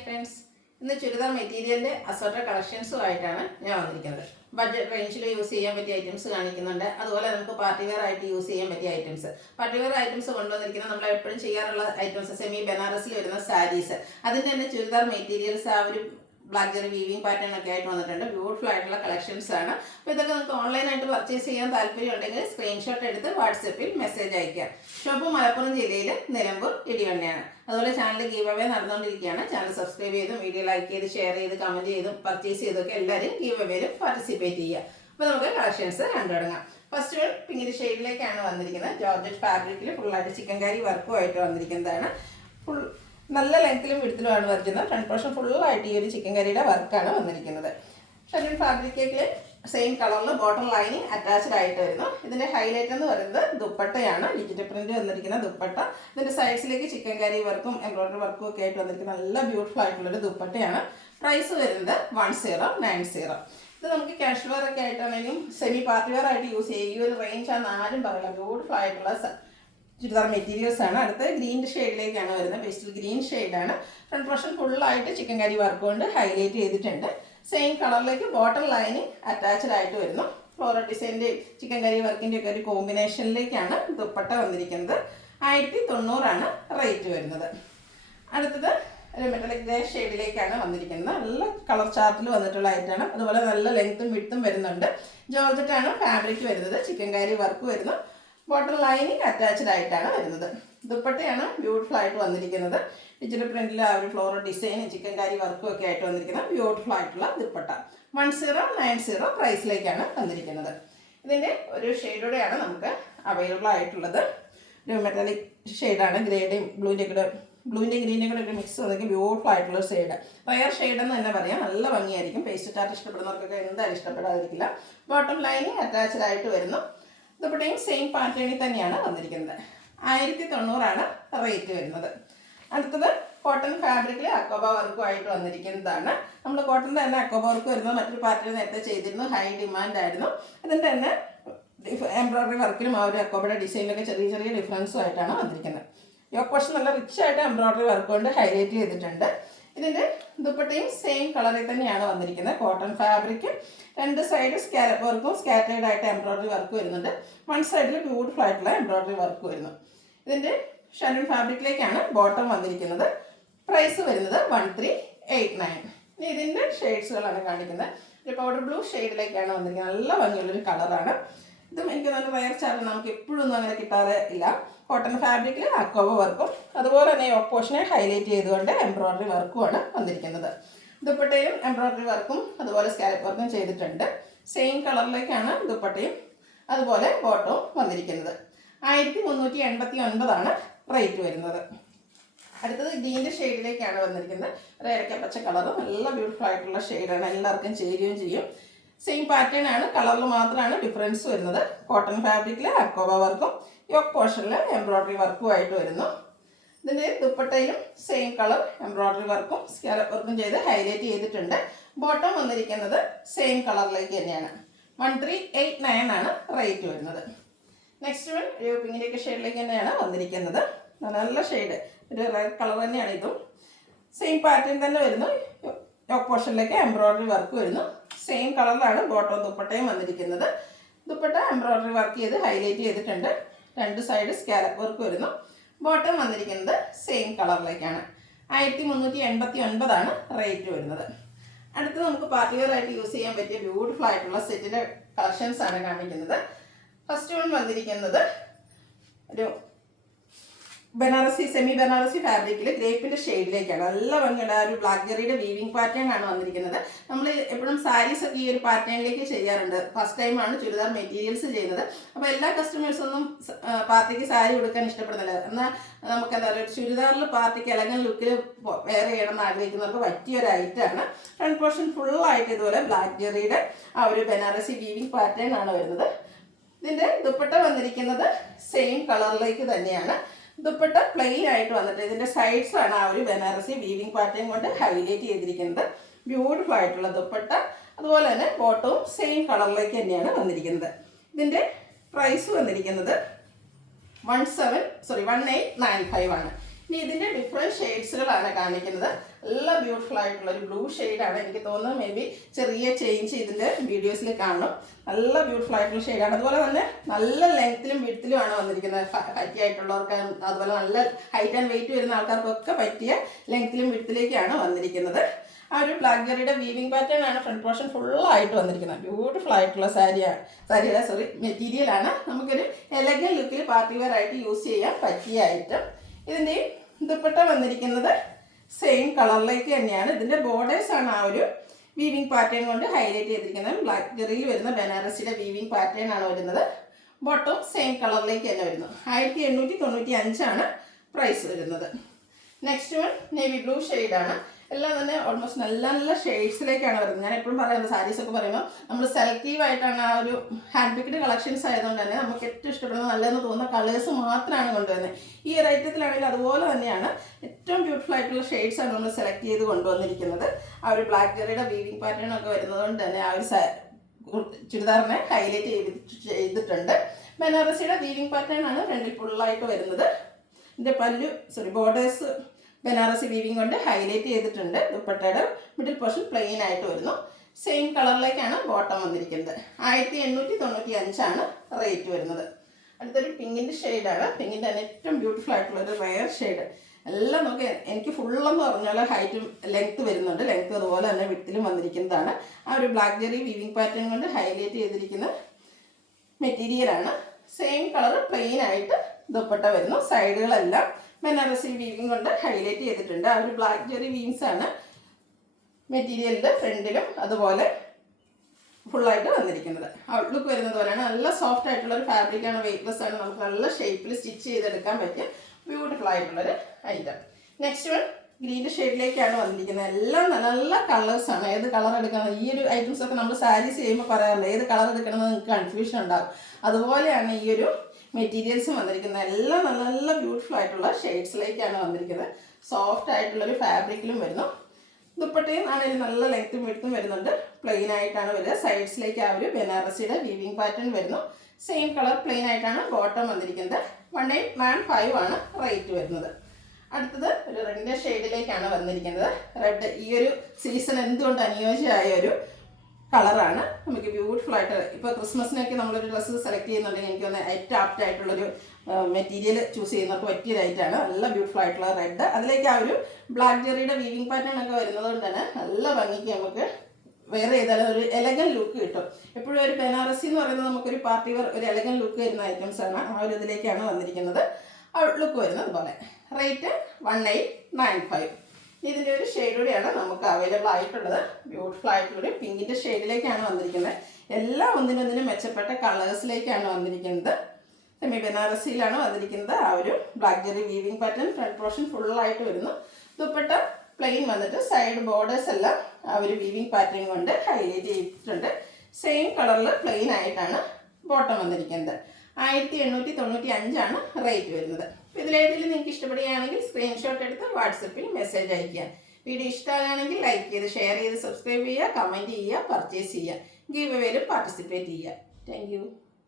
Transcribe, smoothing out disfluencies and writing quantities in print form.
Friends, ഇന്ന് ചുരിദാർ മെറ്റീരിയലിൻ്റെ assorted കളക്ഷൻസുമായിട്ടാണ് ഞാൻ വന്നിരിക്കുന്നത്. ബഡ്ജറ്റ് റേഞ്ചിൽ യൂസ് ചെയ്യാൻ പറ്റിയ ഐറ്റംസ് കാണിക്കുന്നുണ്ട്. അതുപോലെ നമുക്ക് പാർട്ടി വെയർ ആയിട്ട് യൂസ് ചെയ്യാൻ പറ്റിയ ഐറ്റംസ്. പാർട്ടി വെയർ ഐറ്റംസ് കൊണ്ടുവന്നിരിക്കുന്നത് നമ്മൾ എപ്പോഴും ചെയ്യാറുള്ള ഐറ്റംസ്, സെമി ബനാറസിൽ വരുന്ന സാരീസ്. അതിൻ്റെ തന്നെ ചുരിദാർ മെറ്റീരിയൽസ് ആ ഒരു ബ്ലാക്ക് ജെറി വീവിംഗ് പാറ്റേൺ ഒക്കെ ആയിട്ട് വന്നിട്ടുണ്ട്. ബ്യൂട്ടിഫുൾ ആയിട്ടുള്ള കളക്ഷൻസ് ആണ്. അപ്പോൾ ഇതൊക്കെ നമുക്ക് ഓൺലൈനായിട്ട് പർച്ചേസ് ചെയ്യാൻ താല്പര്യം ഉണ്ടെങ്കിൽ സ്ക്രീൻഷോട്ട് എടുത്ത് വാട്സപ്പിൽ മെസ്സേജ് അയക്കുക. ഷോപ്പ് മലപ്പുറം ജില്ലയിൽ നിലമ്പൂർ ഇടിവണ്ണയാണ്. അതുപോലെ ചാനൽ ഗീവ് അവേ നടന്നുകൊണ്ടിരിക്കുകയാണ്. ചാനൽ സബ്സ്ക്രൈബ് ചെയ്തും വീഡിയോ ലൈക്ക് ചെയ്ത് ഷെയർ ചെയ്ത് കമൻറ്റ് ചെയ്തും പർച്ചേസ് ചെയ്തൊക്കെ എല്ലാവരും ഗീവ് അവേയിലും പാർട്ടിസിപ്പേറ്റ് ചെയ്യുക. അപ്പോൾ നമുക്ക് കളക്ഷൻസ് കണ്ടു തുടങ്ങാം. ഫസ്റ്റ് വൺ പിങ്ക് ഷെയ്ഡിലേക്കാണ് വന്നിരിക്കുന്നത്. ജോർജറ്റ് ഫാബ്രിക്കിൽ ഫുള്ളായിട്ട് ചിക്കൻ കറി വർക്കുമായിട്ട് വന്നിരിക്കുന്നതാണ്. ഫുൾ നല്ല ലെങ്ത്തിലും വിടുത്തിലുമാണ് വരയ്ക്കുന്നത്. ഫ്രണ്ട് പോർഷൻ ഫുള്ളായിട്ട് ഈ ഒരു ചിക്കൻ കറിയുടെ വർക്കാണ് വന്നിരിക്കുന്നത്. ഷെറിൻ ഫാബ്രിക്കിൽ സെയിം കളറിൽ ബോട്ടം ലൈനിങ് അറ്റാച്ച്ഡ് ആയിട്ട് വരുന്നു. ഇതിൻ്റെ ഹൈലൈറ്റ് എന്ന് പറയുന്നത് ദുപ്പട്ടയാണ്. ഡിജിറ്റൽ പ്രിന്റ് വന്നിരിക്കുന്ന ദുപ്പട്ട. ഇതിൻ്റെ സൈഡ്സിലേക്ക് ചിക്കൻ കറി വർക്കും എംബ്രോയിഡറി വർക്കും ഒക്കെ ആയിട്ട് വന്നിരിക്കുന്ന നല്ല ബ്യൂട്ടിഫുൾ ആയിട്ടുള്ളൊരു ദുപ്പട്ടയാണ്. പ്രൈസ് വരുന്നത് 1090. ഇത് നമുക്ക് ക്യാഷ് വെയർ ഒക്കെ ആയിട്ടാണെങ്കിലും സെമി പാർട്ടി വെയർ ആയിട്ട് യൂസ് ചെയ്യും. ഈ ഒരു റേഞ്ചാണ് ആരും പറയില്ല. ബ്യൂട്ടിഫുൾ ആയിട്ടുള്ള ചുരിദാർ മെറ്റീരിയൽസ് ആണ്. അടുത്ത് ഗ്രീൻ ഷെയ്ഡിലേക്കാണ് വരുന്നത്. പേസ്റ്റൽ ഗ്രീൻ ഷെയ്ഡാണ്. ഫ്രണ്ട് പോർഷൻ ഫുള്ളായിട്ട് ചിക്കൻ കറി വർക്ക് കൊണ്ട് ഹൈലൈറ്റ് ചെയ്തിട്ടുണ്ട്. സെയിം കളറിലേക്ക് ബോട്ടം ലൈനിങ് അറ്റാച്ച്ഡ് ആയിട്ട് വരുന്നു. ഫ്ലോറൽ ഡിസൈൻ്റെയും ചിക്കൻ കറി വർക്കിൻ്റെ ഒക്കെ ഒരു കോമ്പിനേഷനിലേക്കാണ് ദുപ്പട്ട വന്നിരിക്കുന്നത്. 1090 റേറ്റ് വരുന്നത്. അടുത്തത് ഒരു മെറ്റലിക് ഗ്രേ ഷെയ്ഡിലേക്കാണ് വന്നിരിക്കുന്നത്. നല്ല കളർ ചാർട്ടിൽ വന്നിട്ടുള്ള ഐറ്റാണ്. അതുപോലെ നല്ല ലെങ്ത്തും വിഡ്ത്തും വരുന്നുണ്ട്. ജോർജറ്റാണ് ഫാബ്രിക് വരുന്നത്. ചിക്കൻ കറി വർക്ക് വരുന്നു. ബോട്ടം ലൈനിങ് അറ്റാച്ച്ഡ് ആയിട്ടാണ് വരുന്നത്. ദുപ്പട്ടയാണ് ബ്യൂട്ടിഫുൾ ആയിട്ട് വന്നിരിക്കുന്നത്. ഡിജിറ്റൽ പ്രിന്റിൽ ആ ഒരു ഫ്ലോറൽ ഡിസൈനും ചിക്കൻ കറി വർക്കും ഒക്കെ ആയിട്ട് വന്നിരിക്കുന്ന ബ്യൂട്ടിഫുൾ ആയിട്ടുള്ള ദുപ്പട്ട. 1090 പ്രൈസിലേക്കാണ് വന്നിരിക്കുന്നത്. ഇതിൻ്റെ ഒരു ഷെയ്ഡോടെയാണ് നമുക്ക് അവൈലബിൾ ആയിട്ടുള്ളത്. ഒരു മെറ്റാലിക് ഷെയ്ഡാണ്. ഗ്രേയുടെയും ബ്ലൂവിൻ്റെയും ഗ്രീൻ്റെ കൂടെ ഒരു മിക്സ് വന്നെങ്കിൽ ബ്യൂട്ടിഫുൾ ആയിട്ടുള്ള ഷെയ്ഡ്. റയർ ഷെയ്ഡ് എന്ന് തന്നെ പറയാം. നല്ല ഭംഗിയായിരിക്കും. പേസ്റ്റ് ചാർട്ട് ഇഷ്ടപ്പെടുന്നവർക്കൊക്കെ എന്തായാലും ഇഷ്ടപ്പെടാതിരിക്കില്ല. ബോട്ടം ലൈനിങ് അറ്റാച്ച്ഡ് ആയിട്ട് വരുന്നു. ദുപ്പട്ടയും സെയിം പാറ്റേണിൽ തന്നെയാണ് വന്നിരിക്കുന്നത്. 1090 റേറ്റ് വരുന്നത്. അടുത്തത് കോട്ടൺ ഫാബ്രിക്കിൽ അക്കോബ വർക്കുമായിട്ട് വന്നിരിക്കുന്നതാണ്. നമ്മൾ കോട്ടൺ തന്നെ അക്കോബ വർക്ക് വരുന്നത് മറ്റൊരു പാറ്റേൺ നേരത്തെ ചെയ്തിരുന്നു. ഹൈ ഡിമാൻഡ് ആയിരുന്നു. അതിൻ്റെ തന്നെ എംബ്രോയിഡറി വർക്കിലും ആ ഒരു അക്കോബയുടെ ഡിസൈനിലൊക്കെ ചെറിയ ചെറിയ ഡിഫറൻസും ആയിട്ടാണ് വന്നിരിക്കുന്നത്. യോക്ക് പോർഷൻ നല്ല റിച്ച് ആയിട്ട് എംബ്രോയിഡറി വർക്ക് കൊണ്ട് ഹൈലൈറ്റ് ചെയ്തിട്ടുണ്ട്. ഇതിൻ്റെ ദുപ്പട്ടയും സെയിം കളറിൽ തന്നെയാണ് വന്നിരിക്കുന്നത്. Cotton fabric. രണ്ട് സൈഡ് സ്കാലപ്പ് വർക്കും സ്കാറ്റേർഡ് ആയിട്ട് എംബ്രോയിഡറി വർക്ക് വരുന്നുണ്ട്. വൺ സൈഡിൽ ബ്യൂട്ടിഫുൾ ആയിട്ടുള്ള എംബ്രോയിഡറി വർക്ക് വരുന്നു. ഇതിൻ്റെ ഷെറിൻ ഫാബ്രിക്കിലേക്കാണ് ബോട്ടം വന്നിരിക്കുന്നത്. പ്രൈസ് വരുന്നത് 1389. ഇനി ഇതിൻ്റെ ഷെയ്ഡ്സുകളാണ് കാണിക്കുന്നത്. ഒരു പൗഡർ ബ്ലൂ ഷെയ്ഡിലേക്കാണ് വന്നിരിക്കുന്നത്. നല്ല ഭംഗിയുള്ളൊരു കളറാണ്. ഇതും എനിക്ക് നല്ല റയർ ചാർട്ട് നമുക്ക് എപ്പോഴും ഒന്നും അങ്ങനെ കിട്ടാറ് ഇല്ല. കോട്ടൺ ഫാബ്രിക്കിൽ അക്കോബ വർക്കും അതുപോലെ തന്നെ യോക്ക് പോർഷനെ ഹൈലൈറ്റ് ചെയ്തുകൊണ്ട് എംബ്രോയിഡറി വർക്കുമാണ് വന്നിരിക്കുന്നത്. ദുപ്പട്ടയും എംബ്രോയിഡറി വർക്കും അതുപോലെ സ്കാലപ്പ് വർക്കും ചെയ്തിട്ടുണ്ട്. സെയിം കളറിലേക്കാണ് ദുപ്പട്ടയും അതുപോലെ ബോട്ടവും വന്നിരിക്കുന്നത്. 1389 റേറ്റ് വരുന്നത്. അടുത്തത് ഗ്രീൻ്റെ ഷെയ്ഡിലേക്കാണ് വന്നിരിക്കുന്നത്. ഒരു ഇരക്കപ്പച്ച കളറ്. നല്ല ബ്യൂട്ടിഫുൾ ആയിട്ടുള്ള ഷെയ്ഡാണ്. എല്ലാവർക്കും ചേരുകയും ചെയ്യും. സെയിം പാറ്റേൺ ആണ്. കളറിൽ മാത്രമാണ് ഡിഫറൻസ് വരുന്നത്. കോട്ടൺ ഫാബ്രിക്കിൽ അക്കോബ വർക്കും യോക്ക് പോർഷനിൽ എംബ്രോയിഡറി വർക്കും ആയിട്ട് വരുന്നു. ഇതിൻ്റെ ദുപ്പട്ടയിലും സെയിം കളർ എംബ്രോയിഡറി വർക്കും സ്കാലപ്പ് വർക്കും ചെയ്ത് ഹൈലൈറ്റ് ചെയ്തിട്ടുണ്ട്. ബോട്ടം വന്നിരിക്കുന്നത് സെയിം കളറിലേക്ക് തന്നെയാണ്. 1389 റേറ്റ് വരുന്നത്. നെക്സ്റ്റ് വൺ ഒരു പിങ്കിൻ്റെയൊക്കെ ഷെയ്ഡിലേക്ക് തന്നെയാണ് വന്നിരിക്കുന്നത്. നല്ല ഷെയ്ഡ്. ഒരു റെഡ് കളർ തന്നെയാണ് ഇതും. സെയിം പാറ്റേൺ തന്നെ വരുന്നു. യോക്ക് പോർഷനിലേക്ക് എംബ്രോയിഡറി വർക്ക് വരുന്നു. സെയിം കളറിലാണ് ബോട്ടം ദുപ്പട്ടയും വന്നിരിക്കുന്നത്. ദുപ്പട്ട എംബ്രോയിഡറി വർക്ക് ചെയ്ത് ഹൈലൈറ്റ് ചെയ്തിട്ടുണ്ട്. രണ്ട് സൈഡ് സ്കാലപ്പ് വർക്ക് വരുന്നു. ബോട്ടം വന്നിരിക്കുന്നത് സെയിം കളറിലേക്കാണ്. 1389 റേറ്റ് വരുന്നത്. അടുത്ത് നമുക്ക് പാർട്ടി വെയർ ആയിട്ട് യൂസ് ചെയ്യാൻ പറ്റിയ ബ്യൂട്ടിഫുൾ ആയിട്ടുള്ള സെറ്റിൻ്റെ കളക്ഷൻസ് ആണ് കാണിക്കുന്നത്. ഫസ്റ്റ് വൺ വന്നിരിക്കുന്നത് ഒരു സെമി ബനാറസി ഫാബ്രിക്കിൽ ഗ്രേപ്പിൻ്റെ ഷെയ്ഡിലേക്കാണ്. നല്ല ഭംഗിയുള്ള ഒരു ബ്ലാക്ക് ജെറിയുടെ വീവിംഗ് പാറ്റേൺ ആണ് വന്നിരിക്കുന്നത്. നമ്മൾ എപ്പോഴും സാരീസ് ഒക്കെ ഈ ഒരു പാറ്റേണിലേക്ക് ചെയ്യാറുണ്ട്. ഫസ്റ്റ് ടൈമാണ് ചുരിദാർ മെറ്റീരിയൽസ് ചെയ്യുന്നത്. അപ്പോൾ എല്ലാ കസ്റ്റമേഴ്സൊന്നും പാർട്ടിക്ക് സാരി കൊടുക്കാൻ ഇഷ്ടപ്പെടുന്നില്ല. എന്നാൽ നമുക്ക് എന്താ പറയുക, ചുരിദാറിൽ പാർട്ടിക്ക് എലഗൻ ലുക്കിൽ വെയർ ചെയ്യണം എന്ന് ആഗ്രഹിക്കുന്നവർക്ക് പറ്റിയൊരു ഐറ്റമാണ്. ഫ്രണ്ട് പോർഷൻ ഫുള്ളായിട്ട് ഇതുപോലെ ബ്ലാക്ക് ജെറിയുടെ ആ ഒരു ബനാറസി വീവിംഗ് പാറ്റേൺ ആണ് വരുന്നത്. ഇതിൻ്റെ ദുപ്പട്ട വന്നിരിക്കുന്നത് സെയിം കളറിലേക്ക് തന്നെയാണ്. ദുപ്പട്ട പ്ലെയിൻ ആയിട്ട് വന്നിട്ട് ഇതിൻ്റെ സൈഡ്സാണ് ആ ഒരു ബനാറസി വീവിംഗ് പാറ്റേൺ കൊണ്ട് ഹൈലൈറ്റ് ചെയ്തിരിക്കുന്നത്. ബ്യൂട്ടിഫുൾ ആയിട്ടുള്ള ദുപ്പട്ട. അതുപോലെ തന്നെ ബോട്ടവും സെയിം കളറിലേക്ക് തന്നെയാണ് വന്നിരിക്കുന്നത്. ഇതിൻ്റെ പ്രൈസ് വന്നിരിക്കുന്നത് 1895 ആണ്. ഇനി ഇതിൻ്റെ ഡിഫറെൻറ്റ് ഷെയ്ഡ്സുകളാണ് കാണിക്കുന്നത്. നല്ല ബ്യൂട്ടിഫുൾ ആയിട്ടുള്ള ഒരു ബ്ലൂ ഷെയ്ഡാണ്. എനിക്ക് തോന്നുന്നത് മേ ബി ചെറിയ ചേഞ്ച് ഇതിൻ്റെ വീഡിയോസിൽ കാണും. നല്ല ബ്യൂട്ടിഫുൾ ആയിട്ടുള്ള ഷെയ്ഡാണ്. അതുപോലെ തന്നെ നല്ല ലെങ്ത്തിലും വിഡ്ത്തിലുമാണ് വന്നിരിക്കുന്നത്. ഫാറ്റി ആയിട്ടുള്ളവർക്ക്, അതുപോലെ നല്ല ഹൈറ്റ് ആൻഡ് വെയിറ്റ് വരുന്ന ആൾക്കാർക്കൊക്കെ പറ്റിയ ലെങ്ത്തിലും വിഡ്ത്തിലേക്കാണ് വന്നിരിക്കുന്നത്. ആ ഒരു ബ്ലാക്ക് ജെറിയുടെ വീവിംഗ് പാറ്റേൺ ആണ് ഫ്രണ്ട് പോർഷൻ ഫുള്ളായിട്ട് വന്നിരിക്കുന്നത്. ബ്യൂട്ടിഫുൾ ആയിട്ടുള്ള മെറ്റീരിയലാണ്. നമുക്കൊരു എലഗൻ ലുക്കിൽ പാർട്ടി വെയർ ആയിട്ട് യൂസ് ചെയ്യാൻ പറ്റിയ ഐറ്റം. ഇതിൻ്റെയും ദുപ്പട്ട വന്നിരിക്കുന്നത് സെയിം കളറിലേക്ക് തന്നെയാണ്. ഇതിൻ്റെ ബോർഡേഴ്സാണ് ആ ഒരു വീവിംഗ് പാറ്റേൺ കൊണ്ട് ഹൈലൈറ്റ് ചെയ്തിരിക്കുന്നത്. ബ്ലാക്ക് ജെറിയിൽ വരുന്ന ബനാറസിയുടെ വീവിംഗ് പാറ്റേൺ ആണ് വരുന്നത്. ബോട്ടം സെയിം കളറിലേക്ക് തന്നെ വരുന്നു. 1895 പ്രൈസ് വരുന്നത്. നെക്സ്റ്റ് വൺ നേവി ബ്ലൂ ഷെയ്ഡാണ്. എല്ലാം തന്നെ ഓൾമോസ്റ്റ് നല്ല നല്ല ഷെയ്ഡ്സിലേക്കാണ് വരുന്നത്. ഞാൻ എപ്പോഴും പറയുന്നത് സാരീസൊക്കെ പറയുമ്പോൾ നമ്മൾ സെലക്റ്റീവായിട്ടാണ് ആ ഒരു ഹാൻഡ് പിക്ഡ് കളക്ഷൻസ് ആയതുകൊണ്ട് തന്നെ നമുക്ക് ഏറ്റവും ഇഷ്ടപ്പെടുന്ന നല്ലതെന്ന് തോന്നുന്ന കളേഴ്സ് മാത്രമാണ് കൊണ്ടുവരുന്നത്. ഈ ഒരു ഐറ്റത്തിലാണെങ്കിൽ അതുപോലെ തന്നെയാണ് ഏറ്റവും ബ്യൂട്ടിഫുൾ ആയിട്ടുള്ള ഷെയ്ഡ്സാണ് നമ്മൾ സെലക്ട് ചെയ്ത് കൊണ്ടുവന്നിരിക്കുന്നത്. ആ ഒരു ബ്ലാക്ക് ജെറിയുടെ വീവിംഗ് പാറ്റേൺ ഒക്കെ വരുന്നത് കൊണ്ട് തന്നെ ആ ഒരു ചുരിദാറിനെ ഹൈലൈറ്റ് ചെയ്തിട്ടുണ്ട്. ബനാറസിയുടെ വീവിംഗ് പാറ്റേൺ ആണ് ഫ്രണ്ടിൽ ഫുള്ളായിട്ട് വരുന്നത്. ഇതിൻ്റെ ബോർഡേഴ്സ് ബനാറസി വീവിംഗ് കൊണ്ട് ഹൈലൈറ്റ് ചെയ്തിട്ടുണ്ട്. ദുപ്പട്ടയുടെ മിഡിൽ പോർഷൻ പ്ലെയിൻ ആയിട്ട് വരുന്നു. സെയിം കളറിലേക്കാണ് ബോട്ടം വന്നിരിക്കുന്നത്. 1895 റേറ്റ് വരുന്നത്. അടുത്തൊരു പിങ്കിൻ്റെ ഷെയ്ഡാണ്. പിങ്കിൻ്റെ തന്നെ ഏറ്റവും ബ്യൂട്ടിഫുൾ ആയിട്ടുള്ള ഒരു റെയർ ഷെയ്ഡ്. എല്ലാം നമുക്ക് എനിക്ക് ഫുള്ളെന്ന് പറഞ്ഞാൽ ഹൈറ്റും ലെങ്ത്ത് വരുന്നുണ്ട്. ലെങ്ത്ത് അതുപോലെ തന്നെ വിഡ്ത്തിലും വന്നിരിക്കുന്നതാണ്. ആ ഒരു ബ്ലാക്ക് ജെറി വീവിംഗ് പാറ്റേൺ കൊണ്ട് ഹൈലൈറ്റ് ചെയ്തിരിക്കുന്ന മെറ്റീരിയലാണ്. സെയിം കളർ പ്ലെയിൻ ആയിട്ട് ദുപ്പട്ട വരുന്നു. സൈഡുകളെല്ലാം ബനാറസി വീവിംഗ് കൊണ്ട് ഹൈലൈറ്റ് ചെയ്തിട്ടുണ്ട്. ആ ഒരു ബ്ലാക്ക് ജെറി വീവിങ്സ് ആണ് മെറ്റീരിയലിൻ്റെ ഫ്രണ്ടിലും അതുപോലെ ഫുള്ളായിട്ട് വന്നിരിക്കുന്നത്. ഔട്ട്ലുക്ക് വരുന്നത് പോലെയാണ്. നല്ല സോഫ്റ്റ് ആയിട്ടുള്ള ഒരു ഫാബ്രിക്കാണ്. വെയ്റ്റ്ലെസ് ആണ്. നമുക്ക് നല്ല ഷേപ്പിൽ സ്റ്റിച്ച് ചെയ്തെടുക്കാൻ പറ്റിയ ബ്യൂട്ടിഫുൾ ആയിട്ടുള്ളൊരു ഐറ്റം. നെക്സ്റ്റ് വൺ ഗ്രീൻ ഷെയ്ഡിലേക്കാണ് വന്നിരിക്കുന്നത്. എല്ലാം നല്ല നല്ല കളേഴ്സാണ്. ഏത് കളർ എടുക്കണം, ഈ ഒരു ഐറ്റംസ് ഒക്കെ നമ്മൾ സാരീസ് ചെയ്യുമ്പോൾ പറയാറില്ല ഏത് കളർ എടുക്കണമെന്ന് നിങ്ങൾക്ക് കൺഫ്യൂഷൻ ഉണ്ടാകും. അതുപോലെയാണ് ഈ ഒരു മെറ്റീരിയൽസും വന്നിരിക്കുന്നത്. എല്ലാം നല്ല നല്ല ബ്യൂട്ടിഫുൾ ആയിട്ടുള്ള ഷെയ്ഡ്സിലേക്കാണ് വന്നിരിക്കുന്നത്. സോഫ്റ്റ് ആയിട്ടുള്ളൊരു ഫാബ്രിക്കിലും വരുന്നു. ദുപ്പട്ടയും ആണെങ്കിലും നല്ല ലെങ്ത്തും വിഡ്ത്തും വരുന്നുണ്ട്. പ്ലെയിൻ ആയിട്ടാണ് വരിക. സൈഡ്സിലേക്ക് ആ ഒരു ബനാറസിയുടെ വീവിംഗ് പാറ്റേൺ വരുന്നു. സെയിം കളർ പ്ലെയിൻ ആയിട്ടാണ് ബോട്ടം വന്നിരിക്കുന്നത്. 1895 റേറ്റ് വരുന്നത്. അടുത്തത് ഒരു റെഡിൻ്റെ ഷെയ്ഡിലേക്കാണ് വന്നിരിക്കുന്നത്. റെഡ് ഈ ഒരു സീസൺ എന്തുകൊണ്ട് അനുയോജ്യമായ ഒരു കളറാണ്. നമുക്ക് ബ്യൂട്ടിഫുൾ ആയിട്ട് ഇപ്പോൾ ക്രിസ്മസിനൊക്കെ നമ്മളൊരു ഡ്രസ്സ് സെലക്ട് ചെയ്യുന്നുണ്ടെങ്കിൽ എനിക്ക് തോന്നുന്നത് ഏറ്റവും ആപ്റ്റ് ആയിട്ടുള്ളൊരു മെറ്റീരിയൽ ചൂസ് ചെയ്യുന്നവർക്ക് പറ്റിയതായിട്ടാണ്. നല്ല ബ്യൂട്ടിഫുൾ ആയിട്ടുള്ള റെഡ്. അതിലേക്ക് ആ ഒരു ബ്ലാക്ക് ജെറിയുടെ വീവിംഗ് പാറ്റേൺ ഒക്കെ വരുന്നത് കൊണ്ട് തന്നെ നല്ല ഭംഗിക്ക് നമുക്ക് വേറെ ചെയ്താലും ഒരു എലഗൻ ലുക്ക് കിട്ടും. എപ്പോഴും ഒരു ബനാറസി എന്ന് പറയുന്നത് നമുക്കൊരു പാർട്ടി വെയർ ഒരു എലഗൻ ലുക്ക് വരുന്ന ഐറ്റംസ് ആണ്. ആ ഒരു ഇതിലേക്കാണ് വന്നിരിക്കുന്നത്. ഔട്ട്ലുക്ക് വരുന്നത് പോലെ. റേറ്റ് 1895. ഇതിൻ്റെ ഒരു ഷെയ്ഡ് കൂടിയാണ് നമുക്ക് അവൈലബിൾ ആയിട്ടുള്ളത്. ബ്യൂട്ടിഫുൾ ആയിട്ടുള്ളൊരു പിങ്കിൻ്റെ ഷെയ്ഡിലേക്കാണ് വന്നിരിക്കുന്നത്. എല്ലാം ഒന്നിനൊന്നിനും മെച്ചപ്പെട്ട കളേഴ്സിലേക്കാണ് വന്നിരിക്കുന്നത്. സെമി ബനാറസിയിലാണ് വന്നിരിക്കുന്നത്. ആ ഒരു black zari weaving pattern front portion ഫുള്ളായിട്ട് വരുന്നു. ദുപ്പട്ട പ്ലെയിൻ വന്നിട്ട് സൈഡ് ബോർഡേഴ്സ് എല്ലാം ആ ഒരു വീവിംഗ് പാറ്റേൺ കൊണ്ട് ഹൈലൈറ്റ് ചെയ്തിട്ടുണ്ട്. സെയിം കളറിൽ പ്ലെയിൻ ആയിട്ടാണ് ബോട്ടം വന്നിരിക്കുന്നത്. 1895 റേറ്റ് വരുന്നത്. ഇതിലേതെങ്കിലും നിങ്ങൾക്ക് ഇഷ്ടപ്പെടുകയാണെങ്കിൽ സ്ക്രീൻഷോട്ട് എടുത്ത് വാട്സപ്പിൽ മെസ്സേജ് അയയ്ക്കുക. വീഡിയോ ഇഷ്ടമാണെങ്കിൽ ലൈക്ക് ചെയ്ത് ഷെയർ ചെയ്ത് സബ്സ്ക്രൈബ് ചെയ്യുക, കമൻറ്റ് ചെയ്യുക, പർച്ചേസ് ചെയ്യുക, ഗീവ് അവേയിലും പാർട്ടിസിപ്പേറ്റ് ചെയ്യുക. താങ്ക്